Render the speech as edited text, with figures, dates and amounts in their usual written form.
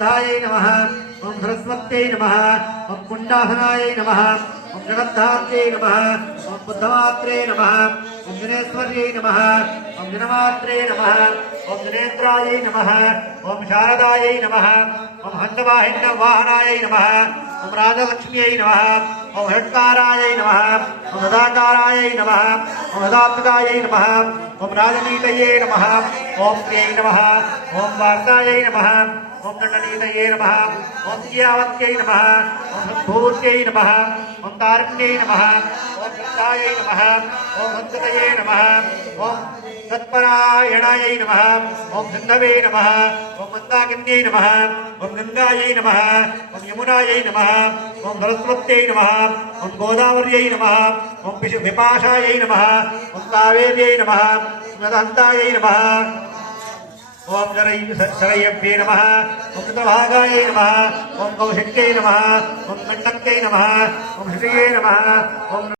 मुक्तायै नमः ओम सरस्वत्यै नमः ओम कुंडासनायै नमः ओम जगद्धात्र्यै नमः ओम बुद्धमात्रे नमः ओम जनेश्वर्यै नमः ओम जनमात्रे नमः ओम जनेन्द्रायै नमः ओम शारदायै नमः ओम हंसवाहिन्यवाहनायै नमः ओम राजलक्ष्म्यै नमः ओम हट्कारायै नमः ओम सदाकारायै नमः ओम सदात्मकायै नमः ओम राजनीतये नमः ओम प्रियै नमः ओम वार्तायै नमः ओम दंडनीतये नमः ओम ज्ञावत्यै नमः ओम सद्भूत्यै नमः ओम तारण्यै नमः ओम गंगायै नमः ओम हंसतये नमः ओम तत्परायणायै नमः ओम सिन्धवे नमः ओम मंदाकिन्यै नमः ओम गंगायै नमः ओम यमुनायै नमः ओम सरस्वत्यै नमः ओम गोदावर्यै नमः ओम विपाशायै नमः ओम कावेर्यै नमः ओम दन्तायै नमः ओम शरय्यभ्ये नमः ओम कृतभागायै नमः ओम कौशिक्यै नमः ओम कंटक्यै नमः ओम श्रिये नमः ओम